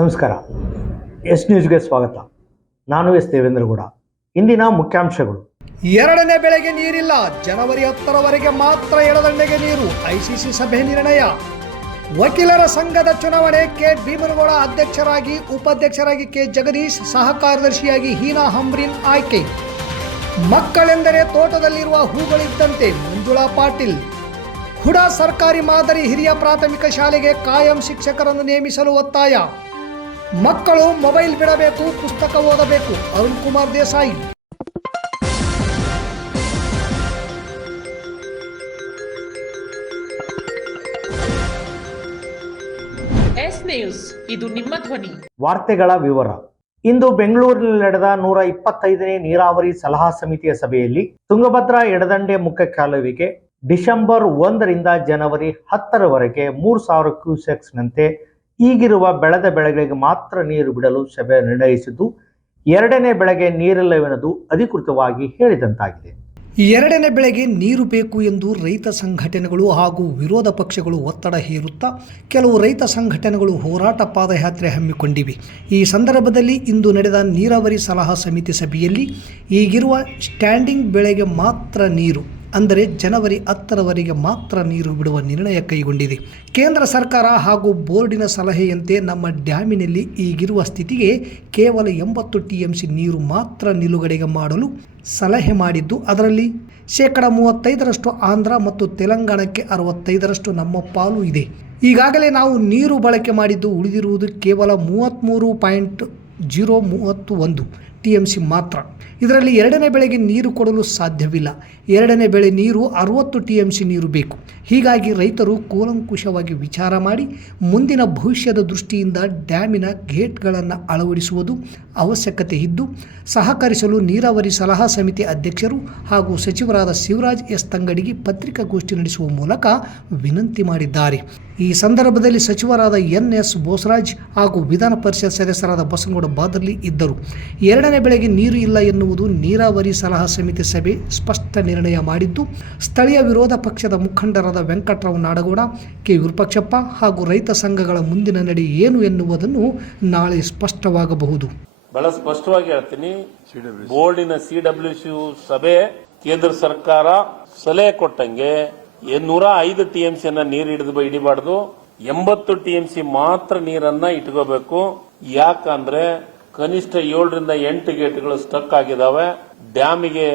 ನಮಸ್ಕಾರ. ಎಸ್ ನ್ಯೂಸ್ಗೆ ಸ್ವಾಗತ. ನಾನು ಎಸ್ ದೇವೇಂದ್ರಗೌಡ. ಇಂದಿನ ಮುಖ್ಯಾಂಶಗಳು. ಎರಡನೇ ಬೆಳೆಗೆ ನೀರಿಲ್ಲ, ಜನವರಿ 10ರವರೆಗೆ ಮಾತ್ರ ಎಡದಂಡೆಗೆ ನೀರು, ಐಸಿಸಿ ಸಭೆ ನಿರ್ಣಯ. ವಕೀಲರ ಸಂಘದ ಚುನಾವಣೆ, ಕೆ ಭೀಮನಗೌಡ ಅಧ್ಯಕ್ಷರಾಗಿ, ಉಪಾಧ್ಯಕ್ಷರಾಗಿ ಕೆ ಜಗದೀಶ್, ಸಹ ಕಾರ್ಯದರ್ಶಿಯಾಗಿ ಹೀನಾ ಹಂಬ್ರಿನ್ ಆಯ್ಕೆ. ಮಕ್ಕಳೆಂದರೆ ತೋಟದಲ್ಲಿರುವ ಹೂಗಳಿದ್ದಂತೆ, ಮಂಜುಳಾ ಪಾಟೀಲ್. ಹುಡಾ ಸರ್ಕಾರಿ ಮಾದರಿ ಹಿರಿಯ ಪ್ರಾಥಮಿಕ ಶಾಲೆಗೆ ಕಾಯಂ ಶಿಕ್ಷಕರನ್ನು ನೇಮಿಸಲು ಒತ್ತಾಯ. ಮಕ್ಕಳು ಮೊಬೈಲ್ ಬಿಡಬೇಕು, ಪುಸ್ತಕ ಓದಬೇಕು, ಅರುಣ್ ಕುಮಾರ್ ದೇಸಾಯಿ. ಎಸ್ ನ್ಯೂಸ್, ಇದು ನಿಮ್ಮ ಧ್ವನಿ. ವಾರ್ತೆಗಳ ವಿವರ. ಇಂದು ಬೆಂಗಳೂರಿನಲ್ಲಿ ನಡೆದ 125ನೇ ನೀರಾವರಿ ಸಲಹಾ ಸಮಿತಿಯ ಸಭೆಯಲ್ಲಿ ತುಂಗಭದ್ರಾ ಎಡದಂಡೆ ಮುಖ್ಯ ಕಾಲುವೆಗೆ ಡಿಸೆಂಬರ್ 1ರಿಂದ ಜನವರಿ 10ರವರೆಗೆ 3000 ಕ್ಯೂಸೆಕ್ಸ್ನಂತೆ ಈಗಿರುವ ಬೆಳೆದ ಬೆಳೆಗಳಿಗೆ ಮಾತ್ರ ನೀರು ಬಿಡಲು ಸಭೆ ನಿರ್ಣಯಿಸಿದ್ದು, ಎರಡನೇ ಬೆಳೆಗೆ ನೀರಿಲ್ಲವೆನ್ನದು ಅಧಿಕೃತವಾಗಿ ಹೇಳಿದಂತಾಗಿದೆ. ಎರಡನೇ ಬೆಳೆಗೆ ನೀರು ಬೇಕು ಎಂದು ರೈತ ಸಂಘಟನೆಗಳು ಹಾಗೂ ವಿರೋಧ ಪಕ್ಷಗಳು ಒತ್ತಡ ಹೇರುತ್ತಾ ಕೆಲವು ರೈತ ಸಂಘಟನೆಗಳು ಹೋರಾಟ ಪಾದಯಾತ್ರೆ ಹಮ್ಮಿಕೊಂಡಿವೆ. ಈ ಸಂದರ್ಭದಲ್ಲಿ ಇಂದು ನಡೆದ ನೀರಾವರಿ ಸಲಹಾ ಸಮಿತಿ ಸಭೆಯಲ್ಲಿ ಈಗಿರುವ ಸ್ಟ್ಯಾಂಡಿಂಗ್ ಬೆಳೆಗೆ ಮಾತ್ರ ನೀರು, ಅಂದರೆ ಜನವರಿ 10ರವರೆಗೆ ಮಾತ್ರ ನೀರು ಬಿಡುವ ನಿರ್ಣಯ ಕೈಗೊಂಡಿದೆ. ಕೇಂದ್ರ ಸರ್ಕಾರ ಹಾಗೂ ಬೋರ್ಡಿನ ಸಲಹೆಯಂತೆ ನಮ್ಮ ಡ್ಯಾಮಿನಲ್ಲಿ ಈಗಿರುವ ಸ್ಥಿತಿಗೆ ಕೇವಲ 80 TMC ನೀರು ಮಾತ್ರ ನಿಲುಗಡೆಗೆ ಮಾಡಲು ಸಲಹೆ ಮಾಡಿದ್ದು, ಅದರಲ್ಲಿ 35% ಆಂಧ್ರ ಮತ್ತು ತೆಲಂಗಾಣಕ್ಕೆ 65% ನಮ್ಮ ಪಾಲು ಇದೆ. ಈಗಾಗಲೇ ನಾವು ನೀರು ಬಳಕೆ ಮಾಡಿದ್ದು ಉಳಿದಿರುವುದು ಕೇವಲ 33.031 TMC ಮಾತ್ರ. ಇದರಲ್ಲಿ ಎರಡನೇ ಬೆಳೆಗೆ ನೀರು ಕೊಡಲು ಸಾಧ್ಯವಿಲ್ಲ. ಎರಡನೇ ಬೆಳೆ ನೀರು 60 TMC ನೀರು ಬೇಕು. ಹೀಗಾಗಿ ರೈತರು ಕೂಲಂಕುಷವಾಗಿ ವಿಚಾರ ಮಾಡಿ ಮುಂದಿನ ಭವಿಷ್ಯದ ದೃಷ್ಟಿಯಿಂದ ಡ್ಯಾಮಿನ ಗೇಟ್ಗಳನ್ನು ಅಳವಡಿಸುವುದು ಅವಶ್ಯಕತೆ ಇದ್ದು, ಸಹಕರಿಸಲು ನೀರಾವರಿ ಸಲಹಾ ಸಮಿತಿ ಅಧ್ಯಕ್ಷರು ಹಾಗೂ ಸಚಿವರಾದ ಶಿವರಾಜ್ ಎಸ್ ತಂಗಡಿಗೆ ಪತ್ರಿಕಾಗೋಷ್ಠಿ ನಡೆಸುವ ಮೂಲಕ ವಿನಂತಿ ಮಾಡಿದ್ದಾರೆ. ಈ ಸಂದರ್ಭದಲ್ಲಿ ಸಚಿವರಾದ NS ಬೋಸರಾಜ್ ಹಾಗೂ ವಿಧಾನ ಪರಿಷತ್ ಸದಸ್ಯರಾದ ಬಸನಗೌಡ ಬಾದರ್ಲಿ ಇದ್ದರು. ಎರಡನೇ ಬೆಳೆಗೆ ನೀರು ಇಲ್ಲ ಎನ್ನುವುದು ನೀರಾವರಿ ಸಲಹಾ ಸಮಿತಿ ಸಭೆ ಸ್ಪಷ್ಟ ನಿರ್ಣಯ ಮಾಡಿದ್ದು, ಸ್ಥಳೀಯ ವಿರೋಧ ಪಕ್ಷದ ಮುಖಂಡರಾದ ವೆಂಕಟರಾವ್ ನಾಡಗೌಡ, ಕೆ ವಿರೂಪಾಕ್ಷಪ್ಪ ಹಾಗೂ ರೈತ ಸಂಘಗಳ ಮುಂದಿನ ನಡೆ ಏನು ಎನ್ನುವುದನ್ನು ನಾಳೆ ಸ್ಪಷ್ಟವಾಗಬಹುದು. ಬಹಳ ಸ್ಪಷ್ಟವಾಗಿ ಹೇಳ್ತೀನಿ, ಬೋರ್ಡಿನ CWC ಸಭೆ ಕೇಂದ್ರ ಸರ್ಕಾರ ಸಲಹೆ ಕೊಟ್ಟಂಗೆ 105 TMC ನೀರು ಹಿಡಿಬಾರ್ದು, 80 TMC ಮಾತ್ರ ನೀರನ್ನ ಇಟ್ಕೋಬೇಕು. ಯಾಕಂದ್ರೆ ಕನಿಷ್ಠ 7ರಿಂದ 8 ಗೇಟ್ಗಳು ಸ್ಟಕ್ ಆಗಿದಾವೆ. ಡ್ಯಾಮಿಗೆ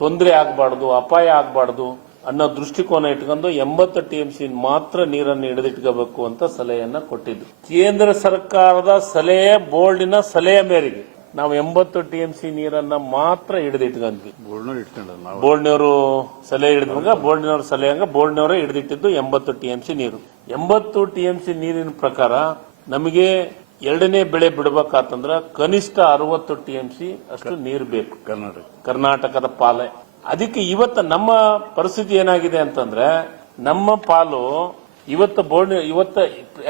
ತೊಂದರೆ ಆಗಬಾರ್ದು, ಅಪಾಯ ಆಗಬಾರ್ದು ಅನ್ನೋ ದೃಷ್ಟಿಕೋನ ಇಟ್ಕೊಂಡು 80 TMC ಮಾತ್ರ ನೀರನ್ನು ಹಿಡಿದಿಟ್ಕೋಬೇಕು ಅಂತ ಸಲಹೆಯನ್ನ ಕೊಟ್ಟಿದ್ದು. ಕೇಂದ್ರ ಸರ್ಕಾರದ ಸಲಹೆ, ಬೋರ್ಡಿನ ಸಲಹೆ ಮೇರೆಗೆ ನಾವು 80 TMC ನೀರನ್ನ ಮಾತ್ರ ಹಿಡಿದಿಟ್ಕೊಂಡ್ವಿ. ಬೋರ್ಡ್ನವರು ಸಲಹೆ ಹಿಡಿದಾಗ ಬೋರ್ಡ್ನವರೇ ಹಿಡಿದಿಟ್ಟಿದ್ದು 80 TMC ನೀರು. 80 TMC ನೀರಿನ ಪ್ರಕಾರ ನಮಗೆ ಎರಡನೇ ಬೆಳೆ ಬಿಡಬೇಕಾತಂದ್ರ ಕನಿಷ್ಠ 60 TMC ಅಷ್ಟು ನೀರು ಬೇಕು ಕರ್ನಾಟಕದ ಪಾಲೆ. ಅದಕ್ಕೆ ಇವತ್ತು ನಮ್ಮ ಪರಿಸ್ಥಿತಿ ಏನಾಗಿದೆ ಅಂತಂದ್ರೆ, ನಮ್ಮ ಪಾಲು ಇವತ್ತು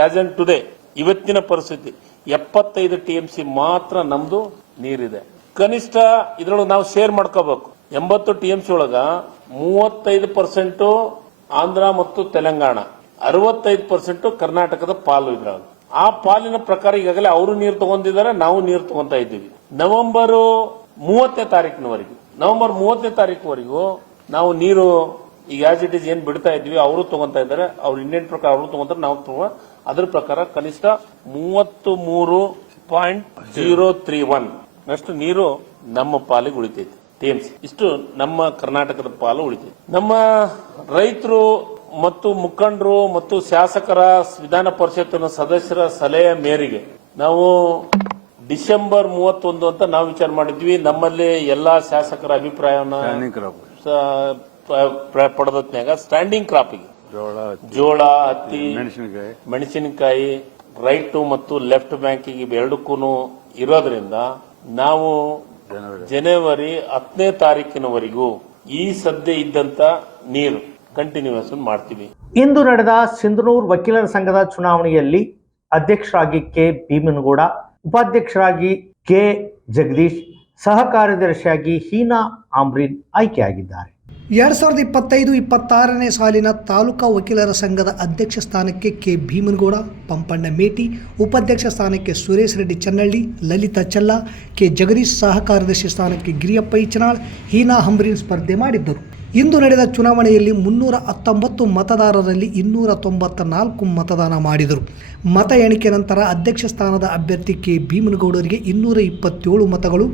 ಆಸ್ ಎನ್ ಟುಡೇ ಇವತ್ತಿನ ಪರಿಸ್ಥಿತಿ 75 TMC ಮಾತ್ರ ನಮ್ದು ನೀರಿದೆ. ಕನಿಷ್ಠ ಇದ್ರೊಳಗೆ ನಾವು ಶೇರ್ ಮಾಡ್ಕೋಬೇಕು. 80 TMC ಒಳಗ 35% ಆಂಧ್ರ ಮತ್ತು ತೆಲಂಗಾಣ, 65% ಕರ್ನಾಟಕದ ಪಾಲು ಇದ್ರೊಳಗೆ. ಆ ಪಾಲಿನ ಪ್ರಕಾರ ಈಗಾಗಲೇ ಅವರು ನೀರು ತಗೊಂಡಿದ್ದಾರೆ, ನಾವು ನೀರು ತಗೊಂತಾ ಇದ್ದೀವಿ. ನವೆಂಬರ್ 30ನೇ ತಾರೀಕಿನವರೆಗೂ ನಾವು ನೀರು ಈಗ ಆಸ್ ಇಟ್ ಇಸ್ ಏನ್ ಬಿಡ್ತಾ ಇದ್ವಿ, ಅವರು ತಗೊಂತಾ ಇದ್ದಾರೆ. ಅವ್ರ ಇಂಡಿಯನ್ ಪ್ರಕಾರ ಅವರು ತಗೊಂತಾರೆ, ನಾವು ಅದ್ರ ಪ್ರಕಾರ ಕನಿಷ್ಠ 33.031 ನಷ್ಟು ನೀರು ನಮ್ಮ ಪಾಲಿಗೆ ಉಳಿತೈತಿ TMC. ಇಷ್ಟು ನಮ್ಮ ಕರ್ನಾಟಕದ ಪಾಲು ಉಳಿತೈತಿ. ನಮ್ಮ ರೈತರು ಮತ್ತು ಮುಖಂಡರು ಮತ್ತು ಶಾಸಕರ, ವಿಧಾನ ಪರಿಷತ್ತಿನ ಸದಸ್ಯರ ಸಲಹೆ ಮೇರೆಗೆ ನಾವು ಡಿಸೆಂಬರ್ 31 ಅಂತ ನಾವು ವಿಚಾರ ಮಾಡಿದ್ವಿ. ನಮ್ಮಲ್ಲಿ ಎಲ್ಲಾ ಶಾಸಕರ ಅಭಿಪ್ರಾಯವನ್ನ ಪಡೆದತ್ನಾಗ ಸ್ಟ್ಯಾಂಡಿಂಗ್ ಕ್ರಾಪಿಗೆ ಜೋಳ, ಹತ್ತಿ, ಮೆಣಸಿನಕಾಯಿ, ರೈಟ್ ಮತ್ತು ಲೆಫ್ಟ್ ಬ್ಯಾಂಕಿಗೆ ಇವೆರಡಕ್ಕೂ ಇರೋದ್ರಿಂದ ನಾವು ಜನವರಿ 10ನೇ ತಾರೀಕಿನವರೆಗೂ ಈ ಸದ್ಯ ಇದ್ದಂತ ನೀರು ಕಂಟಿನ್ಯೂಸ್ ಮಾಡ್ತೀವಿ. ಇಂದು ನಡೆದ ಸಿಂಧನೂರು ವಕೀಲರ ಸಂಘದ ಚುನಾವಣೆಯಲ್ಲಿ ಅಧ್ಯಕ್ಷರಾಗಿ ಕೆ ಭೀಮನಗೌಡ, ಉಪಾಧ್ಯಕ್ಷರಾಗಿ ಕೆ ಜಗದೀಶ್, ಸಹ ಕಾರ್ಯದರ್ಶಿಯಾಗಿ ಹೀನಾ ಹಂಬ್ರಿನ್ ಆಯ್ಕೆಯಾಗಿದ್ದಾರೆ. 2025-26ನೇ ಸಾಲಿನ ತಾಲೂಕಾ ವಕೀಲರ ಸಂಘದ ಅಧ್ಯಕ್ಷ ಸ್ಥಾನಕ್ಕೆ ಕೆ ಭೀಮನಗೌಡ, ಪಂಪಣ್ಣ ಮೇಟಿ, ಉಪಾಧ್ಯಕ್ಷ ಸ್ಥಾನಕ್ಕೆ ಸುರೇಶ್ ರೆಡ್ಡಿ ಚನ್ನಳ್ಳಿ, ಲಲಿತಾ ಚೆಲ್ಲ, ಕೆ ಜಗದೀಶ್, ಸಹ ಕಾರ್ಯದರ್ಶಿ ಸ್ಥಾನಕ್ಕೆ ಗಿರಿಯಪ್ಪ ಇಚನಾಳ್, ಹೀನಾ ಹಂಬ್ರಿನ್ ಸ್ಪರ್ಧೆ ಮಾಡಿದ್ದರು. ಇಂದು ನಡೆದ ಚುನಾವಣೆಯಲ್ಲಿ 319 ಮತದಾರರಲ್ಲಿ 294 ಮತದಾನ ಮಾಡಿದರು. ಮತ ಎಣಿಕೆ ನಂತರ ಅಧ್ಯಕ್ಷ ಸ್ಥಾನದ ಅಭ್ಯರ್ಥಿ ಕೆ ಭೀಮನಗೌಡರಿಗೆ 227 ಮತಗಳು,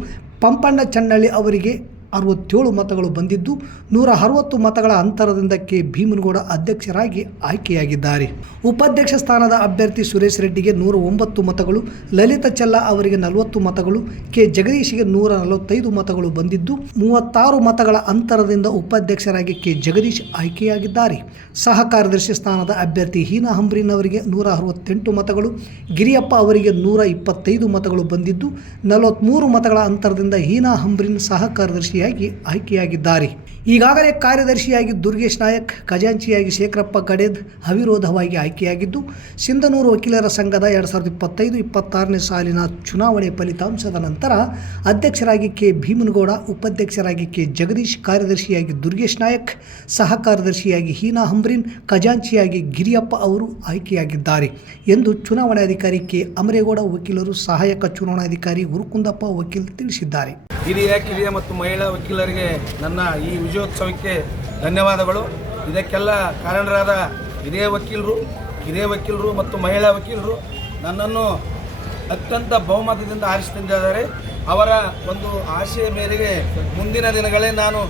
ಪಂಪಣ್ಣ ಚನ್ನಳ್ಳಿ ಅವರಿಗೆ 67 ಮತಗಳು ಬಂದಿದ್ದು 160 ಮತಗಳ ಅಂತರದಿಂದ ಕೆ ಭೀಮನಗೌಡ ಅಧ್ಯಕ್ಷರಾಗಿ ಆಯ್ಕೆಯಾಗಿದ್ದಾರೆ. ಉಪಾಧ್ಯಕ್ಷ ಸ್ಥಾನದ ಅಭ್ಯರ್ಥಿ ಸುರೇಶ್ ರೆಡ್ಡಿಗೆ 109 ಮತಗಳು, ಲಲಿತಾ ಚೆಲ್ಲ ಅವರಿಗೆ 40 ಮತಗಳು, ಕೆ ಜಗದೀಶ್ಗೆ 145 ಮತಗಳು ಬಂದಿದ್ದು 36 ಮತಗಳ ಅಂತರದಿಂದ ಉಪಾಧ್ಯಕ್ಷರಾಗಿ ಕೆ ಜಗದೀಶ್ ಆಯ್ಕೆಯಾಗಿದ್ದಾರೆ. ಸಹ ಕಾರ್ಯದರ್ಶಿ ಸ್ಥಾನದ ಅಭ್ಯರ್ಥಿ ಹೀನಾ ಹಂಬ್ರಿನ್ ಅವರಿಗೆ 168 ಮತಗಳು, ಗಿರಿಯಪ್ಪ ಅವರಿಗೆ 125 ಮತಗಳು ಬಂದಿದ್ದು 43 ಮತಗಳ ಅಂತರದಿಂದ ಹೀನಾ ಹಂಬ್ರಿನ್ ಸಹ ಕಾರ್ಯದರ್ಶಿ ಆಯ್ಕೆಯಾಗಿದ್ದಾರೆ. ಈಗಾಗಲೇ ಕಾರ್ಯದರ್ಶಿಯಾಗಿ ದುರ್ಗೇಶ್ ನಾಯಕ್, ಖಜಾಂಚಿಯಾಗಿ ಶೇಖರಪ್ಪ ಗಡೇದ್ ಅವಿರೋಧವಾಗಿ ಆಯ್ಕೆಯಾಗಿದ್ದು, ಸಿಂಧನೂರು ವಕೀಲರ ಸಂಘದ 2025-26ನೇ ಸಾಲಿನ ಚುನಾವಣೆ ಫಲಿತಾಂಶದ ನಂತರ ಅಧ್ಯಕ್ಷರಾಗಿ ಕೆ ಭೀಮನಗೌಡ, ಉಪಾಧ್ಯಕ್ಷರಾಗಿ ಕೆ ಜಗದೀಶ್, ಕಾರ್ಯದರ್ಶಿಯಾಗಿ ದುರ್ಗೇಶ್ ನಾಯಕ್, ಸಹ ಕಾರ್ಯದರ್ಶಿಯಾಗಿ ಹೀನಾ ಹಂಬ್ರಿನ್, ಖಜಾಂಚಿಯಾಗಿ ಗಿರಿಯಪ್ಪ ಅವರು ಆಯ್ಕೆಯಾಗಿದ್ದಾರೆ ಎಂದು ಚುನಾವಣಾಧಿಕಾರಿ ಕೆ ಅಮರೇಗೌಡ ವಕೀಲರು, ಸಹಾಯಕ ಚುನಾವಣಾಧಿಕಾರಿ ಗುರುಕುಂದಪ್ಪ ವಕೀಲ್ ತಿಳಿಸಿದ್ದಾರೆ. ಹಿರಿಯ ಕಿರಿಯ ಮತ್ತು ಮಹಿಳಾ ವಕೀಲರಿಗೆ ನನ್ನ ಈ ವಿಜಯೋತ್ಸವಕ್ಕೆ ಧನ್ಯವಾದಗಳು. ಇದಕ್ಕೆಲ್ಲ ಕಾರಣರಾದ ಹಿರಿಯ ವಕೀಲರು ಮತ್ತು ಮಹಿಳಾ ವಕೀಲರು ನನ್ನನ್ನು ಅತ್ಯಂತ ಬಹುಮತದಿಂದ ಆರಿಸಿದ್ದಾರೆ. ಅವರ ಒಂದು ಆಶೆಯ ಮೇರೆಗೆ ಮುಂದಿನ ದಿನಗಳೇ ನಾನು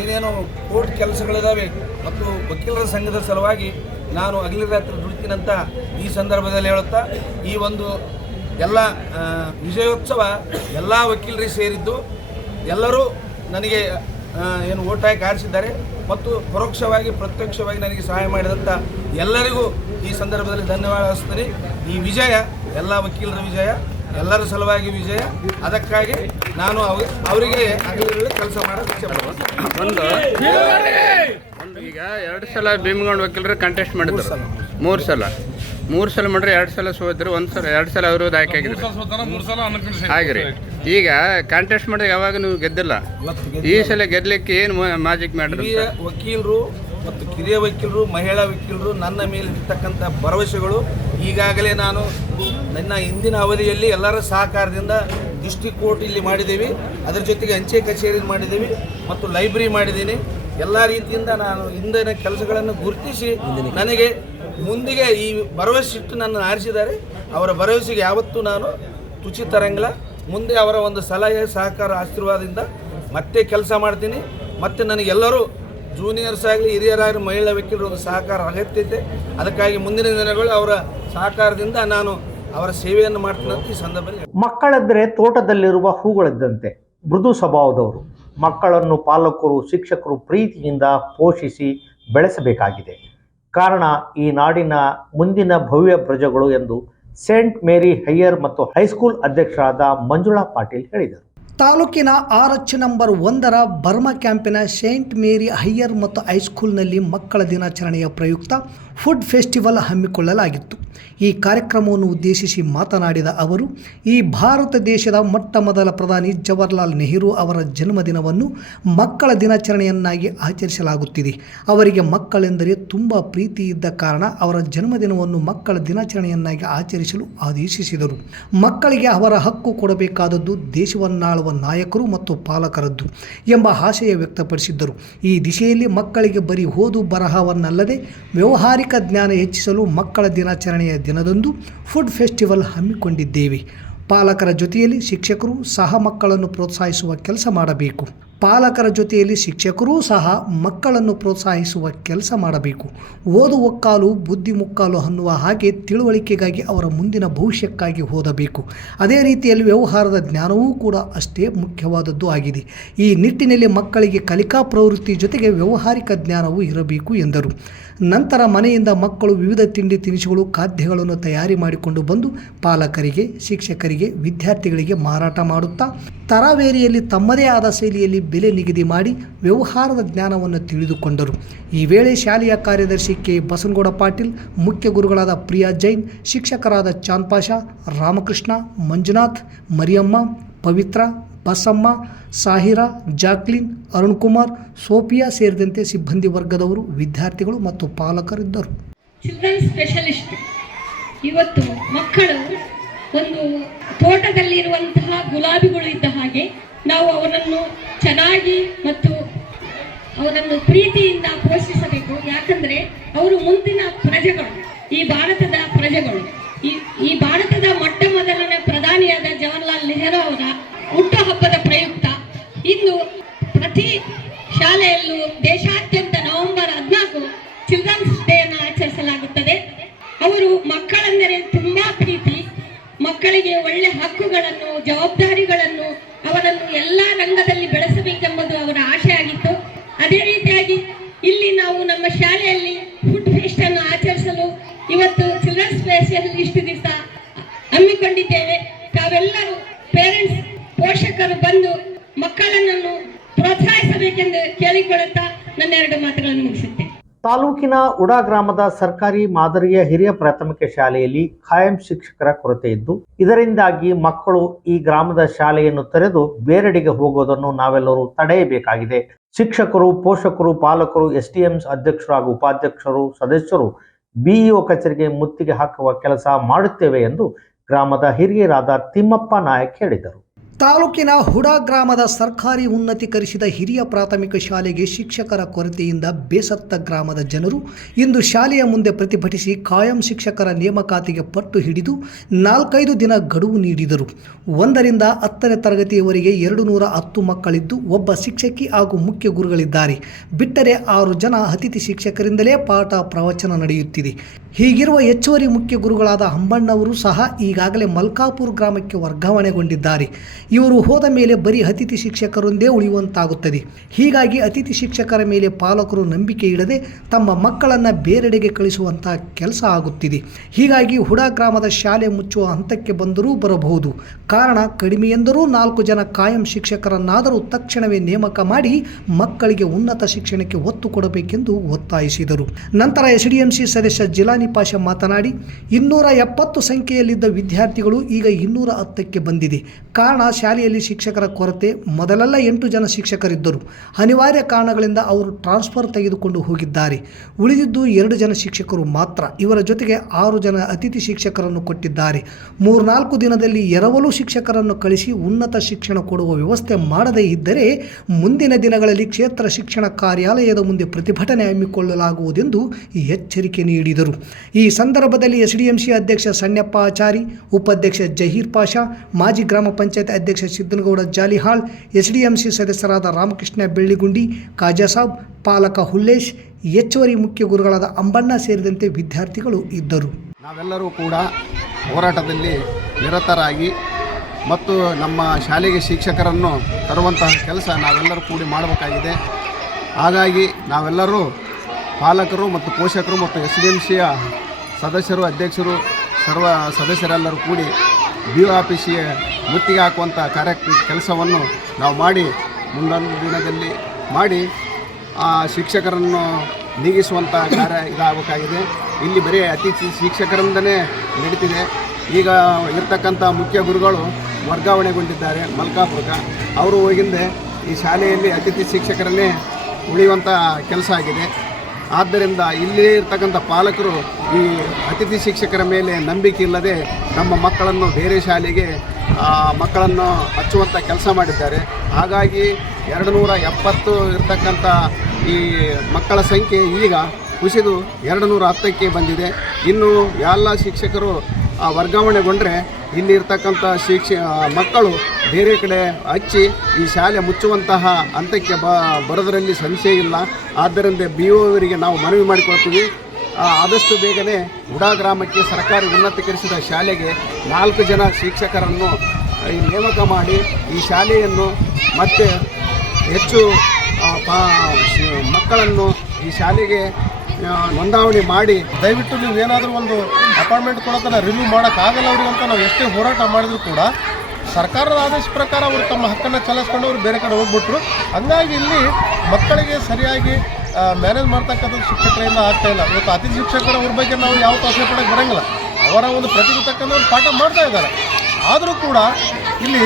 ಏನೇನು ಕೋರ್ಟ್ ಕೆಲಸಗಳಿದ್ದಾವೆ ಮತ್ತು ವಕೀಲರ ಸಂಘದ ಸಲುವಾಗಿ ನಾನು ಹಗಲು ರಾತ್ರಿ ದುಡಿತೀನಂತ ಈ ಸಂದರ್ಭದಲ್ಲಿ ಹೇಳುತ್ತಾ, ಈ ಒಂದು ಎಲ್ಲ ವಿಜಯೋತ್ಸವ ಎಲ್ಲ ವಕೀಲರಿಗೆ ಸೇರಿದ್ದು, ಎಲ್ಲರೂ ನನಗೆ ಏನು ಓಟ್ ಹಾಕಿ ಆರಿಸಿದ್ದಾರೆ ಮತ್ತು ಪರೋಕ್ಷವಾಗಿ ಪ್ರತ್ಯಕ್ಷವಾಗಿ ನನಗೆ ಸಹಾಯ ಮಾಡಿದಂಥ ಎಲ್ಲರಿಗೂ ಈ ಸಂದರ್ಭದಲ್ಲಿ ಧನ್ಯವಾದ ಅರ್ಪಿಸ್ತೀನಿ. ಈ ವಿಜಯ ಎಲ್ಲ ವಕೀಲರ ವಿಜಯ, ಎಲ್ಲರ ಸಲುವಾಗಿ ವಿಜಯ. ಅದಕ್ಕಾಗಿ ನಾನು ಅವರಿಗೆ ಹಗಲಿರುಳು ಕೆಲಸ ಮಾಡೋದು ಇಚ್ಛೆಪಡ್ತೀನಿ. ಈಗ 2 ಸಲ ಭೀಮಗೌಡ ವಕೀಲರು ಕಂಟೆಸ್ಟ್ ಮಾಡಿದ್ರು, 3 ಸಲ ಮಾಡ್ರೆ 2 ಸಲ ಸೋದ್ರು, 2 ಸಲ ಅವರು ಆಯ್ಕೆ ಆಗಿದ್ರು ಆಗಿರಿ. ಈಗ ಕಾಂಟೆಸ್ಟ್ ಮಾಡಿದ್ರೆ ಯಾವಾಗ ನೀವು ಗೆದ್ದಿಲ್ಲ, ಈ ಸಲ ಗೆದ್ದಲಿಕ್ಕೆ ಏನು ಮ್ಯಾಜಿಕ್ ಮಾಡಿದ್ರು? ವಕೀಲರು ಮತ್ತು ಕಿರಿಯ ವಕೀಲರು, ಮಹಿಳಾ ವಕೀಲರು ನನ್ನ ಮೇಲೆ ಇರ್ತಕ್ಕಂಥ ಭರವಸೆಗಳು ಈಗಾಗಲೇ ನಾನು ನನ್ನ ಹಿಂದಿನ ಅವಧಿಯಲ್ಲಿ ಎಲ್ಲರ ಸಹಕಾರದಿಂದ ಡಿಸ್ಟ್ರಿಕ್ಟ್ ಕೋರ್ಟ್ ಇಲ್ಲಿ ಮಾಡಿದ್ದೀವಿ, ಅದರ ಜೊತೆಗೆ ಅಂಚೆ ಕಚೇರಿ ಮಾಡಿದ್ದೀವಿ ಮತ್ತು ಲೈಬ್ರರಿ ಮಾಡಿದ್ದೀನಿ. ಎಲ್ಲ ರೀತಿಯಿಂದ ನಾನು ಹಿಂದಿನ ಕೆಲಸಗಳನ್ನು ಗುರುತಿಸಿ ನನಗೆ ಮುಂದಿಗೆ ಈ ಭರವಸೆ ಇಟ್ಟು ನನ್ನ ಆರಿಸಿದ್ದಾರೆ. ಅವರ ಭರವಸೆಗೆ ಯಾವತ್ತೂ ನಾನು ತುಚಿ ತರಂಗಿಲ್ಲ. ಮುಂದೆ ಅವರ ಒಂದು ಸಲಹೆ ಸಹಕಾರ ಆಶೀರ್ವಾದದಿಂದ ಮತ್ತೆ ಕೆಲಸ ಮಾಡ್ತೀನಿ. ಮತ್ತು ನನಗೆಲ್ಲರೂ ಜೂನಿಯರ್ಸ್ ಆಗಲಿ ಹಿರಿಯರಾಗಲಿ ಮಹಿಳಾ ವಕೀಲರು ಒಂದು ಸಹಕಾರ ಅಗತ್ಯತೆ. ಅದಕ್ಕಾಗಿ ಮುಂದಿನ ದಿನಗಳು ಅವರ ಸಹಕಾರದಿಂದ ನಾನು ಅವರ ಸೇವೆಯನ್ನು ಮಾಡ್ತೀನಿ ಅಂತ ಈ ಸಂದರ್ಭದಲ್ಲಿ. ಮಕ್ಕಳೆಂದರೆ ತೋಟದಲ್ಲಿರುವ ಹೂಗಳಿದ್ದಂತೆ, ಮೃದು ಸ್ವಭಾವದವರು. ಮಕ್ಕಳನ್ನು ಪಾಲಕರು, ಶಿಕ್ಷಕರು ಪ್ರೀತಿಯಿಂದ ಪೋಷಿಸಿ ಬೆಳೆಸಬೇಕಾಗಿದೆ. ಕಾರಣ ಈ ನಾಡಿನ ಮುಂದಿನ ಭವ್ಯ ಪ್ರಜೆಗಳು ಎಂದು ಸೇಂಟ್ ಮೇರಿ ಹೈಯರ್ ಮತ್ತು ಹೈಸ್ಕೂಲ್ ಅಧ್ಯಕ್ಷರಾದ ಮಂಜುಳಾ ಪಾಟೀಲ್ ಹೇಳಿದರು. ತಾಲೂಕಿನ RH ನಂಬರ್ 1ರ ಬರ್ಮಾ ಕ್ಯಾಂಪಿನ ಸೇಂಟ್ ಮೇರಿ ಹೈಯರ್ ಮತ್ತು ಹೈಸ್ಕೂಲ್ನಲ್ಲಿ ಮಕ್ಕಳ ದಿನಾಚರಣೆಯ ಪ್ರಯುಕ್ತ ಫುಡ್ ಫೆಸ್ಟಿವಲ್ ಹಮ್ಮಿಕೊಳ್ಳಲಾಗಿತ್ತು. ಈ ಕಾರ್ಯಕ್ರಮವನ್ನು ಉದ್ದೇಶಿಸಿ ಮಾತನಾಡಿದ ಅವರು, ಈ ಭಾರತ ದೇಶದ ಮೊಟ್ಟಮೊದಲ ಪ್ರಧಾನಿ ಜವಾಹರ್ಲಾಲ್ ನೆಹರು ಅವರ ಜನ್ಮದಿನವನ್ನು ಮಕ್ಕಳ ದಿನಾಚರಣೆಯನ್ನಾಗಿ ಆಚರಿಸಲಾಗುತ್ತಿದೆ. ಅವರಿಗೆ ಮಕ್ಕಳೆಂದರೆ ತುಂಬ ಪ್ರೀತಿ ಇದ್ದ ಕಾರಣ ಅವರ ಜನ್ಮದಿನವನ್ನು ಮಕ್ಕಳ ದಿನಾಚರಣೆಯನ್ನಾಗಿ ಆಚರಿಸಲು ಆದೇಶಿಸಿದರು. ಮಕ್ಕಳಿಗೆ ಅವರ ಹಕ್ಕು ಕೊಡಬೇಕಾದದ್ದು ದೇಶವನ್ನಾಳುವ ನಾಯಕರು ಮತ್ತು ಪಾಲಕರದ್ದು ಎಂಬ ಆಶಯ ವ್ಯಕ್ತಪಡಿಸಿದ್ದರು. ಈ ದಿಶೆಯಲ್ಲಿ ಮಕ್ಕಳಿಗೆ ಬರೀ ಓದು ಬರಹವನ್ನಲ್ಲದೆ ವ್ಯಾವಹಾರಿಕ ಜ್ಞಾನ ಹೆಚ್ಚಿಸಲು ಮಕ್ಕಳ ದಿನಾಚರಣೆಯ ದಿನದಂದು ಫುಡ್ ಫೆಸ್ಟಿವಲ್ ಹಮ್ಮಿಕೊಂಡಿದ್ದೇವೆ. ಪಾಲಕರ ಜೊತೆಯಲ್ಲಿ ಶಿಕ್ಷಕರು ಸಹ ಮಕ್ಕಳನ್ನು ಪ್ರೋತ್ಸಾಹಿಸುವ ಕೆಲಸ ಮಾಡಬೇಕು. ಓದು ಒಕ್ಕಾಲು ಬುದ್ಧಿ ಮುಕ್ಕಾಲು ಅನ್ನುವ ಹಾಗೆ ತಿಳುವಳಿಕೆಗಾಗಿ ಅವರ ಮುಂದಿನ ಭವಿಷ್ಯಕ್ಕಾಗಿ ಓದಬೇಕು. ಅದೇ ರೀತಿಯಲ್ಲಿ ವ್ಯವಹಾರದ ಜ್ಞಾನವೂ ಕೂಡ ಅಷ್ಟೇ ಮುಖ್ಯವಾದದ್ದು ಆಗಿದೆ. ಈ ನಿಟ್ಟಿನಲ್ಲಿ ಮಕ್ಕಳಿಗೆ ಕಲಿಕಾ ಪ್ರವೃತ್ತಿ ಜೊತೆಗೆ ವ್ಯಾವಹಾರಿಕ ಜ್ಞಾನವೂ ಇರಬೇಕು ಎಂದರು. ನಂತರ ಮನೆಯಿಂದ ಮಕ್ಕಳು ವಿವಿಧ ತಿಂಡಿ ತಿನಿಸುಗಳು, ಖಾದ್ಯಗಳನ್ನು ತಯಾರಿ ಮಾಡಿಕೊಂಡು ಬಂದು ಪಾಲಕರಿಗೆ, ಶಿಕ್ಷಕರಿಗೆ, ವಿದ್ಯಾರ್ಥಿಗಳಿಗೆ ಮಾರಾಟ ಮಾಡುತ್ತಾ ತರಾವೇರಿಯಲ್ಲಿ ತಮ್ಮದೇ ಆದ ಶೈಲಿಯಲ್ಲಿ ಬೆಲೆ ನಿಗದಿ ಮಾಡಿ ವ್ಯವಹಾರದ ಜ್ಞಾನವನ್ನು ತಿಳಿದುಕೊಂಡರು. ಈ ವೇಳೆ ಶಾಲೆಯ ಕಾರ್ಯದರ್ಶಿ ಕೆ ಬಸನಗೌಡ ಪಾಟೀಲ್, ಮುಖ್ಯ ಗುರುಗಳಾದ ಪ್ರಿಯಾ ಜೈನ್, ಶಿಕ್ಷಕರಾದ ಚಾಂದ್ ಪಾಷಾ, ರಾಮಕೃಷ್ಣ, ಮಂಜುನಾಥ್, ಮರಿಯಮ್ಮ, ಪವಿತ್ರ, ಬಸಮ್ಮ, ಸಾಹಿರಾ, ಜಾಕ್ಲಿನ್, ಅರುಣ್ ಕುಮಾರ್, ಸೋಫಿಯಾ ಸೇರಿದಂತೆ ಸಿಬ್ಬಂದಿ ವರ್ಗದವರು, ವಿದ್ಯಾರ್ಥಿಗಳು ಮತ್ತು ಪಾಲಕರಿದ್ದರು. ಚಿಲ್ಡ್ರನ್ ಸ್ಪೆಷಲಿಸ್ಟ್ ಇವತ್ತು ಮಕ್ಕಳು ಒಂದು ತೋಟದಲ್ಲಿರುವಂತಹ ಗುಲಾಬಿಗಳು ಇದ್ದ ಹಾಗೆ ನಾವು ಅವರನ್ನು ಚೆನ್ನಾಗಿ ಮತ್ತು ಅವರನ್ನು ಪ್ರೀತಿಯಿಂದ ಪೋಷಿಸಬೇಕು. ಯಾಕಂದರೆ ಅವರು ಮುಂದಿನ ಪ್ರಜೆಗಳು, ಈ ಭಾರತದ ಪ್ರಜೆಗಳು. ಈ ಭಾರತದ ಮೊಟ್ಟ ಮೊದಲನೇ ಪ್ರಧಾನಿಯಾದ ಜವಾಹರ್ಲಾಲ್ ನೆಹರು ಅವರ ಹುಟ್ಟುಹಬ್ಬದ ಪ್ರಯುಕ್ತ ಇಂದು ಪ್ರತಿ ಶಾಲೆಯಲ್ಲೂ ದೇಶಾದ್ಯಂತ ನವೆಂಬರ್ 14 ಚಿಲ್ಡ್ರನ್ಸ್ ಡೇ ಅನ್ನು ಆಚರಿಸಲಾಗುತ್ತದೆ. ಅವರು ಮಕ್ಕಳೆಂದರೆ ತುಂಬಾ ಪ್ರೀತಿ, ಮಕ್ಕಳಿಗೆ ಒಳ್ಳೆ ಹಕ್ಕುಗಳನ್ನು, ಜವಾಬ್ದಾರಿಗಳನ್ನು, ಅವರನ್ನು ಎಲ್ಲ ರಂಗದಲ್ಲಿ ಬೆಳೆಸಬೇಕೆಂಬುದು ಅವರ ಆಶೆ ಆಗಿತ್ತು. ಅದೇ ರೀತಿಯಾಗಿ ಇಲ್ಲಿ ನಾವು ನಮ್ಮ ಶಾಲೆಯಲ್ಲಿ ಫುಡ್ ಫೆಸ್ಟ್ ಅನ್ನು ಆಚರಿಸಲು ಇವತ್ತು ಚಿಲ್ಡ್ರನ್ಸ್ ಸ್ಪೆಷಲಿಸ್ಟ್ ದಿವಸ ಹಮ್ಮಿಕೊಂಡಿದ್ದೇವೆ. ತಾವೆಲ್ಲರೂ ಪೇರೆಂಟ್ಸ್, ಪೋಷಕರು ಬಂದು ಮಕ್ಕಳನ್ನು ಪ್ರೋತ್ಸಾಹಿಸಬೇಕೆಂದು ಕೇಳಿಕೊಳ್ಳುತ್ತಾ ನನ್ನ 2 ಮಾತುಗಳನ್ನು ಮುಗಿಸುತ್ತೇನೆ. ತಾಲೂಕಿನ ಉಡಾ ಗ್ರಾಮದ ಸರ್ಕಾರಿ ಮಾದರಿಯ ಹಿರಿಯ ಪ್ರಾಥಮಿಕ ಶಾಲೆಯಲ್ಲಿ ಖಾಯಂ ಶಿಕ್ಷಕರ ಕೊರತೆ ಇದ್ದು, ಇದರಿಂದಾಗಿ ಮಕ್ಕಳು ಈ ಗ್ರಾಮದ ಶಾಲೆಯನ್ನು ತೊರೆದು ಬೇರೆಡೆಗೆ ಹೋಗೋದನ್ನು ನಾವೆಲ್ಲರೂ ತಡೆಯಬೇಕಾಗಿದೆ. ಶಿಕ್ಷಕರು, ಪೋಷಕರು, ಪಾಲಕರು, STM ಅಧ್ಯಕ್ಷರು ಹಾಗೂ ಉಪಾಧ್ಯಕ್ಷರು, ಸದಸ್ಯರು BEO ಕಚೇರಿಗೆ ಮುತ್ತಿಗೆ ಹಾಕುವ ಕೆಲಸ ಮಾಡುತ್ತೇವೆ ಎಂದು ಗ್ರಾಮದ ಹಿರಿಯರಾದ ತಿಮ್ಮಪ್ಪ ನಾಯಕ್ ಹೇಳಿದರು. ತಾಲೂಕಿನ ಹುಡಾ ಗ್ರಾಮದ ಸರ್ಕಾರಿ ಉನ್ನತೀಕರಿಸಿದ ಹಿರಿಯ ಪ್ರಾಥಮಿಕ ಶಾಲೆಗೆ ಶಿಕ್ಷಕರ ಕೊರತೆಯಿಂದ ಬೇಸತ್ತ ಗ್ರಾಮದ ಜನರು ಇಂದು ಶಾಲೆಯ ಮುಂದೆ ಪ್ರತಿಭಟಿಸಿ ಕಾಯಂ ಶಿಕ್ಷಕರ ನೇಮಕಾತಿಗೆ ಪಟ್ಟು ಹಿಡಿದು 4-5 ದಿನ ಗಡುವು ನೀಡಿದರು. 1ರಿಂದ 10ನೇ ತರಗತಿಯವರೆಗೆ 210 ಮಕ್ಕಳಿದ್ದು, ಒಬ್ಬ ಶಿಕ್ಷಕಿ ಹಾಗೂ ಮುಖ್ಯ ಗುರುಗಳಿದ್ದಾರೆ. ಬಿಟ್ಟರೆ 6 ಜನ ಅತಿಥಿ ಶಿಕ್ಷಕರಿಂದಲೇ ಪಾಠ ಪ್ರವಚನ ನಡೆಯುತ್ತಿದೆ. ಹೀಗಿರುವ ಹೆಚ್ಚುವರಿ ಮುಖ್ಯ ಗುರುಗಳಾದ ಹಂಬಣ್ಣವರು ಸಹ ಈಗಾಗಲೇ ಮಲ್ಕಾಪುರ ಗ್ರಾಮಕ್ಕೆ ವರ್ಗಾವಣೆಗೊಂಡಿದ್ದಾರೆ. ಇವರು ಹೋದ ಮೇಲೆ ಬರೀ ಅತಿಥಿ ಶಿಕ್ಷಕರೊಂದೇ ಉಳಿಯುವಂತಾಗುತ್ತದೆ. ಹೀಗಾಗಿ ಅತಿಥಿ ಶಿಕ್ಷಕರ ಮೇಲೆ ಪಾಲಕರು ನಂಬಿಕೆ ಇಡದೆ ತಮ್ಮ ಮಕ್ಕಳನ್ನು ಬೇರೆಡೆಗೆ ಕಳಿಸುವಂತಹ ಕೆಲಸ ಆಗುತ್ತಿದೆ. ಹೀಗಾಗಿ ಹುಡಾ ಗ್ರಾಮದ ಶಾಲೆ ಮುಚ್ಚುವ ಹಂತಕ್ಕೆ ಬಂದರೂ ಬರಬಹುದು. ಕಾರಣ ಕಡಿಮೆ ಎಂದರೂ 4 ಜನ ಕಾಯಂ ಶಿಕ್ಷಕರನ್ನಾದರೂ ತಕ್ಷಣವೇ ನೇಮಕ ಮಾಡಿ ಮಕ್ಕಳಿಗೆ ಉನ್ನತ ಶಿಕ್ಷಣಕ್ಕೆ ಒತ್ತು ಕೊಡಬೇಕೆಂದು ಒತ್ತಾಯಿಸಿದರು. ನಂತರ SDMC ಸದಸ್ಯ ಜಿಲಾನಿ ಪಾಷಾ ಮಾತನಾಡಿ, 270 ಸಂಖ್ಯೆಯಲ್ಲಿದ್ದ ವಿದ್ಯಾರ್ಥಿಗಳು ಈಗ 210ಕ್ಕೆ ಬಂದಿದೆ. ಕಾರಣ ಶಾಲೆಯಲ್ಲಿ ಶಿಕ್ಷಕರ ಕೊರತೆ. ಮೊದಲೆಲ್ಲ 8 ಜನ ಶಿಕ್ಷಕರಿದ್ದರು. ಅನಿವಾರ್ಯ ಕಾರಣಗಳಿಂದ ಅವರು ಟ್ರಾನ್ಸ್ಫರ್ ತೆಗೆದುಕೊಂಡು ಹೋಗಿದ್ದಾರೆ. ಉಳಿದಿದ್ದು 2 ಜನ ಶಿಕ್ಷಕರು ಮಾತ್ರ. ಇವರ ಜೊತೆಗೆ 6 ಜನ ಅತಿಥಿ ಶಿಕ್ಷಕರನ್ನು ಕೊಟ್ಟಿದ್ದಾರೆ. 3-4 ದಿನದಲ್ಲಿ ಎರವಲು ಶಿಕ್ಷಕರನ್ನು ಕಳಿಸಿ ಉನ್ನತ ಶಿಕ್ಷಣ ಕೊಡುವ ವ್ಯವಸ್ಥೆ ಮಾಡದೇ ಇದ್ದರೆ ಮುಂದಿನ ದಿನಗಳಲ್ಲಿ ಕ್ಷೇತ್ರ ಶಿಕ್ಷಣ ಕಾರ್ಯಾಲಯದ ಮುಂದೆ ಪ್ರತಿಭಟನೆ ಹಮ್ಮಿಕೊಳ್ಳಲಾಗುವುದೆಂದು ಎಚ್ಚರಿಕೆ ನೀಡಿದರು. ಈ ಸಂದರ್ಭದಲ್ಲಿ SDMC ಅಧ್ಯಕ್ಷ ಸಣ್ಣಪ್ಪ ಆಚಾರಿ, ಉಪಾಧ್ಯಕ್ಷ ಜಹೀರ್ ಪಾಷಾ, ಮಾಜಿ ಗ್ರಾಮ ಪಂಚಾಯತ್ ಅಧ್ಯಕ್ಷ ಸಿದ್ದನಗೌಡ ಜಾಲಿಹಾಳ್, SDMC ಸದಸ್ಯರಾದ ರಾಮಕೃಷ್ಣ ಬೆಳ್ಳಿಗುಂಡಿ, ಕಾಜಾಸಾಬ್, ಪಾಲಕ ಹುಲ್ಲೇಶ್, ಹೆಚ್ಚುವರಿ ಮುಖ್ಯ ಗುರುಗಳಾದ ಅಂಬಣ್ಣ ಸೇರಿದಂತೆ ವಿದ್ಯಾರ್ಥಿಗಳು ಇದ್ದರು. ನಾವೆಲ್ಲರೂ ಕೂಡ ಹೋರಾಟದಲ್ಲಿ ನಿರತರಾಗಿ ಮತ್ತು ನಮ್ಮ ಶಾಲೆಗೆ ಶಿಕ್ಷಕರನ್ನು ತರುವಂತಹ ಕೆಲಸ ನಾವೆಲ್ಲರೂ ಕೂಡಿ ಮಾಡಬೇಕಾಗಿದೆ. ಹಾಗಾಗಿ ನಾವೆಲ್ಲರೂ ಪಾಲಕರು ಮತ್ತು ಪೋಷಕರು ಮತ್ತು SDMCಯ ಸದಸ್ಯರು, ಅಧ್ಯಕ್ಷರು, ಸರ್ವ ಸದಸ್ಯರೆಲ್ಲರೂ ಕೂಡಿ BO ಆಫೀಸಿಗೆ ಮುತ್ತಿಗೆ ಹಾಕುವಂಥ ಕೆಲಸವನ್ನು ನಾವು ಮಾಡಿ ಮುಂದೊಂದು ದಿನದಲ್ಲಿ ಮಾಡಿ ಆ ಶಿಕ್ಷಕರನ್ನು ನೀಗಿಸುವಂಥ ಕಾರ್ಯ ಇದಾಗಬೇಕಾಗಿದೆ. ಇಲ್ಲಿ ಬರೀ ಅತಿಥಿ ಶಿಕ್ಷಕರಿಂದನೇ ನಡೀತಿದೆ. ಈಗ ಇರ್ತಕ್ಕಂಥ ಮುಖ್ಯ ಗುರುಗಳು ವರ್ಗಾವಣೆಗೊಂಡಿದ್ದಾರೆ ಮಲ್ಕಾಪುರಕ್ಕೆ. ಅವರು ಹೋಗಿಂದೆ ಈ ಶಾಲೆಯಲ್ಲಿ ಅತಿಥಿ ಶಿಕ್ಷಕರನ್ನೇ ಉಳಿಯುವಂಥ ಕೆಲಸ ಆಗಿದೆ. ಆದ್ದರಿಂದ ಇಲ್ಲಿ ಇರ್ತಕ್ಕಂಥ ಪಾಲಕರು ಈ ಅತಿಥಿ ಶಿಕ್ಷಕರ ಮೇಲೆ ನಂಬಿಕೆ ಇಲ್ಲದೆ ನಮ್ಮ ಮಕ್ಕಳನ್ನು ಬೇರೆ ಶಾಲೆಗೆ ಮಕ್ಕಳನ್ನು ಹಚ್ಚುವಂಥ ಕೆಲಸ ಮಾಡಿದ್ದಾರೆ. ಹಾಗಾಗಿ 270 ಇರ್ತಕ್ಕಂಥ ಈ ಮಕ್ಕಳ ಸಂಖ್ಯೆ ಈಗ ಕುಸಿದು 210ಕ್ಕೆ ಬಂದಿದೆ. ಇನ್ನು ಎಲ್ಲ ಶಿಕ್ಷಕರು ವರ್ಗಾವಣೆಗೊಂಡ್ರೆ ಇಲ್ಲಿ ಇರ್ತಕ್ಕಂಥ ಮಕ್ಕಳು ಬೇರೆ ಕಡೆ ಹಚ್ಚಿ ಈ ಶಾಲೆ ಮುಚ್ಚುವಂತಹ ಹಂತಕ್ಕೆ ಬರೋದರಲ್ಲಿ ಸಂಶಯ ಇಲ್ಲ. ಆದ್ದರಿಂದ BO ಅವರಿಗೆ ನಾವು ಮನವಿ ಮಾಡಿಕೊಳ್ತೀವಿ, ಆದಷ್ಟು ಬೇಗನೆ ಉಡಾ ಗ್ರಾಮಕ್ಕೆ ಸರ್ಕಾರಿ ಉನ್ನತೀಕರಿಸಿದ ಶಾಲೆಗೆ 4 ಜನ ಶಿಕ್ಷಕರನ್ನು ನೇಮಕ ಮಾಡಿ ಈ ಶಾಲೆಯನ್ನು ಮತ್ತೆ ಹೆಚ್ಚು ಮಕ್ಕಳನ್ನು ಈ ಶಾಲೆಗೆ ನೋಂದಾವಣಿ ಮಾಡಿ ದಯವಿಟ್ಟು ನೀವು ಏನಾದರೂ ಒಂದು ಅಪಾಯಿಂಟ್ಮೆಂಟ್ ಕೊಡೋದನ್ನು ರಿನ್ಯೂ ಮಾಡೋಕ್ಕಾಗಲ್ಲ ಅವ್ರಿಗೆ ಅಂತ ನಾವು ಎಷ್ಟೇ ಹೋರಾಟ ಮಾಡಿದ್ರು ಕೂಡ ಸರ್ಕಾರದ ಆದೇಶ ಪ್ರಕಾರ ಅವರು ತಮ್ಮ ಹಕ್ಕನ್ನು ಚಲಾಯಿಸ್ಕೊಂಡು ಅವರು ಬೇರೆ ಕಡೆ ಹೋಗ್ಬಿಟ್ರು. ಹಂಗಾಗಿ ಇಲ್ಲಿ ಮಕ್ಕಳಿಗೆ ಸರಿಯಾಗಿ ಮ್ಯಾನೇಜ್ ಮಾಡ್ತಕ್ಕಂಥ ಶಿಕ್ಷಕರಿಂದ ಆಗ್ತಾಯಿಲ್ಲ. ಇವತ್ತು ಅತಿಥಿ ಶಿಕ್ಷಕರ ಅವ್ರ ಬಗ್ಗೆ ನಾವು ಯಾವ ಆಸೆ ಪಡೋಕ್ಕೆ ಬರೋಂಗಿಲ್ಲ. ಅವರ ಒಂದು ಪ್ರತಿಭೆ ತಕ್ಕಂಥ ಪಾಠ ಮಾಡ್ತಾ ಇದ್ದಾರೆ. ಆದರೂ ಕೂಡ ಇಲ್ಲಿ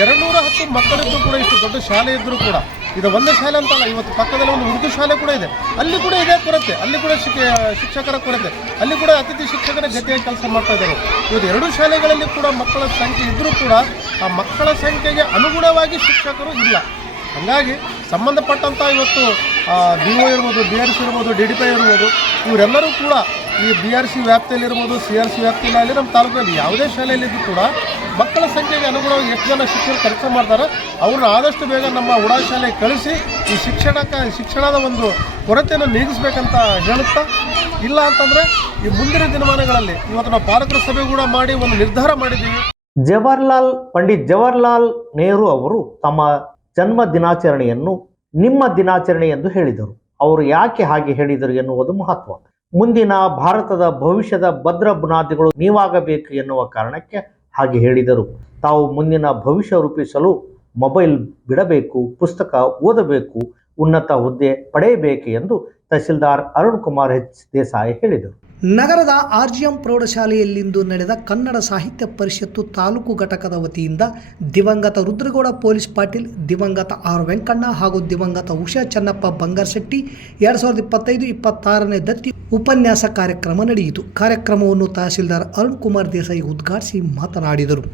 210 ಮಕ್ಕಳಿದ್ದು ಕೂಡ ಇಷ್ಟು ದೊಡ್ಡ ಶಾಲೆ ಇದ್ದರೂ ಕೂಡ ಇದು ಒಂದೇ ಶಾಲೆ ಅಂತಲ್ಲ, ಇವತ್ತು ಪಕ್ಕದಲ್ಲಿ ಒಂದು ಉರ್ದು ಶಾಲೆ ಕೂಡ ಇದೆ, ಅಲ್ಲಿ ಕೂಡ ಇದೇ ಕೊರತೆ, ಅಲ್ಲಿ ಕೂಡ ಶಿಕ್ಷಕರ ಕೊರತೆ, ಅಲ್ಲಿ ಕೂಡ ಅತಿಥಿ ಶಿಕ್ಷಕರ ಜೊತೆಯಾಗಿ ಕೆಲಸ ಮಾಡ್ತಾ ಇದ್ದಾರೆ. ಇವತ್ತು 2 ಶಾಲೆಗಳಲ್ಲಿ ಕೂಡ ಮಕ್ಕಳ ಸಂಖ್ಯೆ ಇದ್ದರೂ ಕೂಡ ಆ ಮಕ್ಕಳ ಸಂಖ್ಯೆಗೆ ಅನುಗುಣವಾಗಿ ಶಿಕ್ಷಕರು ಇಲ್ಲ. ಹಾಗಾಗಿ ಸಂಬಂಧಪಟ್ಟಂಥ ಇವತ್ತು BO ಇರ್ಬೋದು, BRC ಇರ್ಬೋದು, DDP ಇರ್ಬೋದು, ಇವರೆಲ್ಲರೂ ಕೂಡ ಈ BRC ವ್ಯಾಪ್ತಿಯಲ್ಲಿರ್ಬೋದು, CRC ವ್ಯಾಪ್ತಿಯಲ್ಲಿ ನಮ್ಮ ತಾಲೂಕಿನಲ್ಲಿ ಯಾವುದೇ ಶಾಲೆಯಲ್ಲಿದ್ದು ಕೂಡ ಮಕ್ಕಳ ಸಂಖ್ಯೆಗೆ ಅನುಗುಣವಾಗಿ ಎಷ್ಟು ಜನ ಶಿಕ್ಷಕರು ಕೆಲಸ ಮಾಡ್ತಾರೆ ಅವ್ರನ್ನ ಆದಷ್ಟು ಬೇಗ ನಮ್ಮ ಉಡಾ ಶಾಲೆಗೆ ಕಳಿಸಿ ಈ ಶಿಕ್ಷಣದ ಒಂದು ಕೊರತೆಯನ್ನು ನೀಗಿಸ್ಬೇಕಂತ ಹೇಳುತ್ತಾ, ಇಲ್ಲ ಅಂತಂದರೆ ಈ ಮುಂದಿನ ದಿನಮಾನಗಳಲ್ಲಿ ಇವತ್ತು ನಾವು ಪಾಲಕರ ಸಭೆ ಕೂಡ ಮಾಡಿ ಒಂದು ನಿರ್ಧಾರ ಮಾಡಿದ್ದೀವಿ. ಪಂಡಿತ್ ಜವಾಹರ್ಲಾಲ್ ನೆಹರು ಅವರು ತಮ್ಮ ಜನ್ಮ ದಿನಾಚರಣೆಯನ್ನು ನಿಮ್ಮ ದಿನಾಚರಣೆ ಎಂದು ಹೇಳಿದರು. ಅವರು ಯಾಕೆ ಹಾಗೆ ಹೇಳಿದರು ಎನ್ನುವುದು ಮಹತ್ವ. ಮುಂದಿನ ಭಾರತದ ಭವಿಷ್ಯದ ಭದ್ರ ಬುನಾದಿಗಳು ನೀವಾಗಬೇಕು ಎನ್ನುವ ಕಾರಣಕ್ಕೆ ಹಾಗೆ ಹೇಳಿದರು. ತಾವು ಮುಂದಿನ ಭವಿಷ್ಯ ರೂಪಿಸಲು ಮೊಬೈಲ್ ಬಿಡಬೇಕು, ಪುಸ್ತಕ ಓದಬೇಕು, ಉನ್ನತ ಹುದ್ದೆ ಪಡೆಯಬೇಕು ಎಂದು ತಹಸೀಲ್ದಾರ್ ಅರುಣ್ ಕುಮಾರ್ ಎಚ್ ದೇಸಾಯಿ ಹೇಳಿದರು. ನಗರದ RGM ಪ್ರೌಢಶಾಲೆಯಲ್ಲಿಂದು ನಡೆದ ಕನ್ನಡ ಸಾಹಿತ್ಯ ಪರಿಷತ್ತು ತಾಲೂಕು ಘಟಕದ ವತಿಯಿಂದ ದಿವಂಗತ ರುದ್ರಗೌಡ ಪೊಲೀಸ್ ಪಾಟೀಲ್, ದಿವಂಗತ R ವೆಂಕಣ್ಣ ಹಾಗೂ ದಿವಂಗತ ಉಷಾ ಚೆನ್ನಪ್ಪ ಬಂಗಾರಶೆಟ್ಟಿ 2025-26ನೇ ದತ್ತಿ ಉಪನ್ಯಾಸ ಕಾರ್ಯಕ್ರಮ ನಡೆಯಿತು. ಕಾರ್ಯಕ್ರಮವನ್ನು ತಹಸೀಲ್ದಾರ್ ಅರುಣ್ ಕುಮಾರ್ ದೇಸಾಯಿ ಉದ್ಘಾಟಿಸಿ ಮಾತನಾಡಿದರು.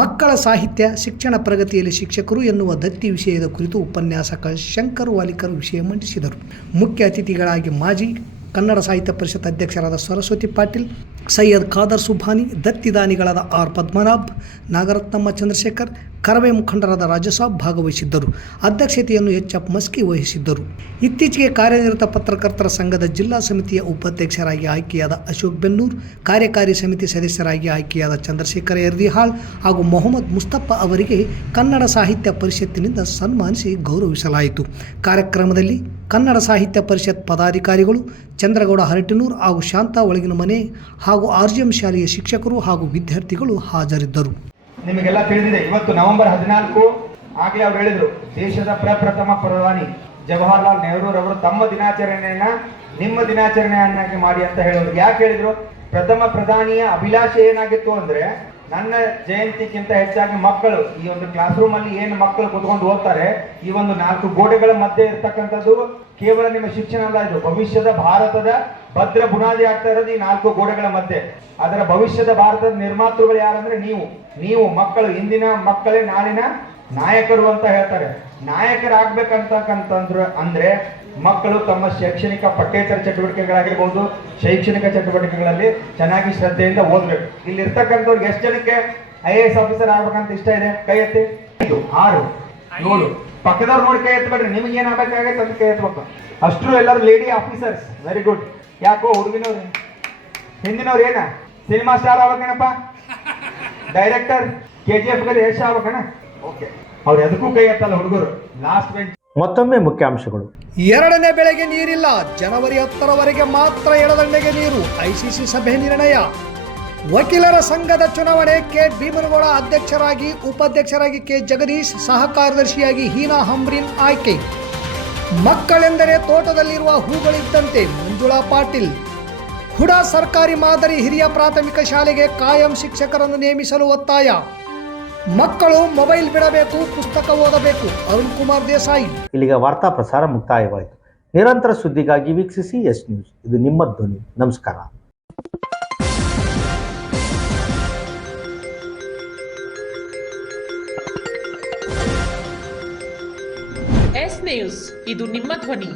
ಮಕ್ಕಳ ಸಾಹಿತ್ಯ ಶಿಕ್ಷಣ ಪ್ರಗತಿಯಲ್ಲಿ ಶಿಕ್ಷಕರು ಎನ್ನುವ ದತ್ತಿ ವಿಷಯದ ಕುರಿತು ಉಪನ್ಯಾಸಕ ಶಂಕರ್ ವಾಲಿಕರ್ ವಿಷಯ ಮಂಡಿಸಿದರು. ಮುಖ್ಯ ಅತಿಥಿಗಳಾಗಿ ಮಾಜಿ ಕನ್ನಡ ಸಾಹಿತ್ಯ ಪರಿಷತ್ ಅಧ್ಯಕ್ಷರಾದ ಸರಸ್ವತಿ ಪಾಟೀಲ್, ಸೈಯದ್ ಖಾದರ್ ಸುಭಾನಿ, ದತ್ತಿದಾನಿಗಳಾದ R ಪದ್ಮನಾಭ್, ನಾಗರತ್ನಮ್ಮ ಚಂದ್ರಶೇಖರ್, ಕರವೇ ಮುಖಂಡರಾದ ರಾಜಸಾಬ್ ಭಾಗವಹಿಸಿದ್ದರು. ಅಧ್ಯಕ್ಷತೆಯನ್ನು HF ಮಸ್ಕಿ ವಹಿಸಿದ್ದರು. ಇತ್ತೀಚೆಗೆ ಕಾರ್ಯನಿರತ ಪತ್ರಕರ್ತರ ಸಂಘದ ಜಿಲ್ಲಾ ಸಮಿತಿಯ ಉಪಾಧ್ಯಕ್ಷರಾಗಿ ಆಯ್ಕೆಯಾದ ಅಶೋಕ್ ಬೆನ್ನೂರ್, ಕಾರ್ಯಕಾರಿ ಸಮಿತಿ ಸದಸ್ಯರಾಗಿ ಆಯ್ಕೆಯಾದ ಚಂದ್ರಶೇಖರ ಎರ್ದಿಹಾಳ್ ಹಾಗೂ ಮೊಹಮ್ಮದ್ ಮುಸ್ತಫಾ ಅವರಿಗೆ ಕನ್ನಡ ಸಾಹಿತ್ಯ ಪರಿಷತ್ತಿನಿಂದ ಸನ್ಮಾನಿಸಿ ಗೌರವಿಸಲಾಯಿತು. ಕಾರ್ಯಕ್ರಮದಲ್ಲಿ ಕನ್ನಡ ಸಾಹಿತ್ಯ ಪರಿಷತ್ ಪದಾಧಿಕಾರಿಗಳು, ಚಂದ್ರಗೌಡ ಹರಟಿನೂರ್ ಹಾಗೂ ಶಾಂತಾ ಒಳಗಿನ ಮನೆ ಹಾಗೂ RGM ಶಾಲೆಯ ಶಿಕ್ಷಕರು ಹಾಗೂ ವಿದ್ಯಾರ್ಥಿಗಳು ಹಾಜರಿದ್ದರು. ನಿಮಗೆಲ್ಲ ತಿಳಿದಿದೆ, ಇವತ್ತು ನವೆಂಬರ್ 14 ಆಗಲೇ ಅವ್ರು ಹೇಳಿದ್ರು, ದೇಶದ ಪ್ರಪ್ರಥಮ ಪ್ರಧಾನಿ ಜವಾಹರ್ಲಾಲ್ ನೆಹರು ರವರು ತಮ್ಮ ದಿನಾಚರಣೆಯನ್ನ ನಿಮ್ಮ ದಿನಾಚರಣೆಯನ್ನಾಗಿ ಮಾಡಿ ಅಂತ ಹೇಳಿದ್ರು. ಯಾಕೆ ಹೇಳಿದ್ರು? ಪ್ರಥಮ ಪ್ರಧಾನಿಯ ಅಭಿಲಾಷೆ ಏನಾಗಿತ್ತು ಅಂದ್ರೆ, ನನ್ನ ಜಯಂತಿಗಿಂತ ಹೆಚ್ಚಾಗಿ ಮಕ್ಕಳು ಈ ಒಂದು ಕ್ಲಾಸ್ ರೂಮ್ ಅಲ್ಲಿ ಏನು ಮಕ್ಕಳು ಕುತ್ಕೊಂಡು ಓದ್ತಾರೆ, ಈ ಒಂದು 4 ಗೋಡೆಗಳ ಮಧ್ಯೆ ಇರ್ತಕ್ಕಂಥದ್ದು ಕೇವಲ ನಿಮ್ಮ ಶಿಕ್ಷಣ ಅಲ್ಲ, ಇದು ಭವಿಷ್ಯದ ಭಾರತದ ಭದ್ರ ಬುನಾದಿ ಆಗ್ತಾ ಇರೋದು ಈ 4 ಗೋಡೆಗಳ ಮಧ್ಯೆ. ಅದರ ಭವಿಷ್ಯದ ಭಾರತದ ನಿರ್ಮಾತೃಗಳು ಯಾರಂದ್ರೆ ನೀವು ಮಕ್ಕಳು, ಇಂದಿನ ಮಕ್ಕಳೇ ನಾಳಿನ ನಾಯಕರು ಅಂತ ಹೇಳ್ತಾರೆ. ನಾಯಕರಾಗ್ಬೇಕಂತಂದ್ರೆ ಅಂದ್ರೆ ಮಕ್ಕಳು ತಮ್ಮ ಶೈಕ್ಷಣಿಕ ಪಠ್ಯೇತರ ಚಟುವಟಿಕೆಗಳಾಗಿರ್ಬೋದು, ಶೈಕ್ಷಣಿಕ ಚಟುವಟಿಕೆಗಳಲ್ಲಿ ಚೆನ್ನಾಗಿ ಶ್ರದ್ಧೆಯಿಂದ ಓದ್ಬೇಕು. ಇಲ್ಲಿ ಇರ್ತಕ್ಕಂಥವ್ರಿಗೆ ಎಷ್ಟು ಜನಕ್ಕೆ IAS ಆಫೀಸರ್ ಆಗ್ಬೇಕಂತ ಇಷ್ಟ ಇದೆ? ಕೈ ಎತ್ತಿ. 5, 6, 7 ಪಕ್ಕದವ್ರು ನೋಡಿ ಕೈ ಎತ್ತಬೇಡ್ರಿ. ನಿಮ್ಗೆ ಏನ್ ಆಗ್ಬೇಕಾಗತ್ತೆ ಅಂತ ಕೈ ಎತ್ತಬೇಕು. ಅಷ್ಟರು ಎಲ್ಲರೂ ಲೇಡಿ ಆಫೀಸರ್ಸ್. Very good. ಯಾಕೋ ಹುಡುಗಿನವ್ರು ಹಿಂದಿನವ್ರು ಏನ ಸಿನಿಮಾ ಸ್ಟಾರ್ ಆಗ್ಬೇಕಣಪ್ಪ, ಡೈರೆಕ್ಟರ್, KGF ಯಶ್ ಆಗ್ಬೇಕಣ. ಓಕೆ, ಅವ್ರು ಎದಕ್ಕೂ ಕೈ ಎತ್ತಲ್ಲ ಹುಡುಗರು. Last bench. ಮತ್ತೊಮ್ಮೆ ಮುಖ್ಯಾಂಶಗಳು. 2ನೇ ಬೆಳೆಗೆ ನೀರಿಲ್ಲ, ಜನವರಿ 10ರವರೆಗೆ ಮಾತ್ರ ಎಡದಂಡೆಗೆ ನೀರು, ICC ಸಭೆ ನಿರ್ಣಯ. ವಕೀಲರ ಸಂಘದ ಚುನಾವಣೆ, ಕೆ ಭೀಮನಗೌಡ ಅಧ್ಯಕ್ಷರಾಗಿ, ಉಪಾಧ್ಯಕ್ಷರಾಗಿ ಕೆ ಜಗದೀಶ್, ಸಹ ಕಾರ್ಯದರ್ಶಿಯಾಗಿ ಹೀನಾ ಹಂಬ್ರಿನ್ ಆಯ್ಕೆ. ಮಕ್ಕಳೆಂದರೆ ತೋಟದಲ್ಲಿರುವ ಹೂಗಳಿದ್ದಂತೆ, ಮಂಜುಳಾ ಪಾಟೀಲ್. ಹುಡಾ ಸರ್ಕಾರಿ ಮಾದರಿ ಹಿರಿಯ ಪ್ರಾಥಮಿಕ ಶಾಲೆಗೆ ಕಾಯಂ ಶಿಕ್ಷಕರನ್ನು ನೇಮಿಸಲು ಒತ್ತಾಯ. ಮಕ್ಕಳು ಮೊಬೈಲ್ ಬಿಡಬೇಕು, ಪುಸ್ತಕ ಓದಬೇಕು. ಅರುಣ್ ಕುಮಾರ್ ದೇಸಾಯಿ. ಇಲ್ಲಿಗೆ ವಾರ್ತಾ ಪ್ರಸಾರ ಮುಕ್ತಾಯವಾಯಿತು. ನಿರಂತರ ಸುದ್ದಿಗಾಗಿ ವೀಕ್ಷಿಸಿ ಎಸ್ ನ್ಯೂಸ್. ಇದು ನಿಮ್ಮ ಧ್ವನಿ. ನಮಸ್ಕಾರ. ಎಸ್ ನ್ಯೂಸ್, ಇದು ನಿಮ್ಮ ಧ್ವನಿ.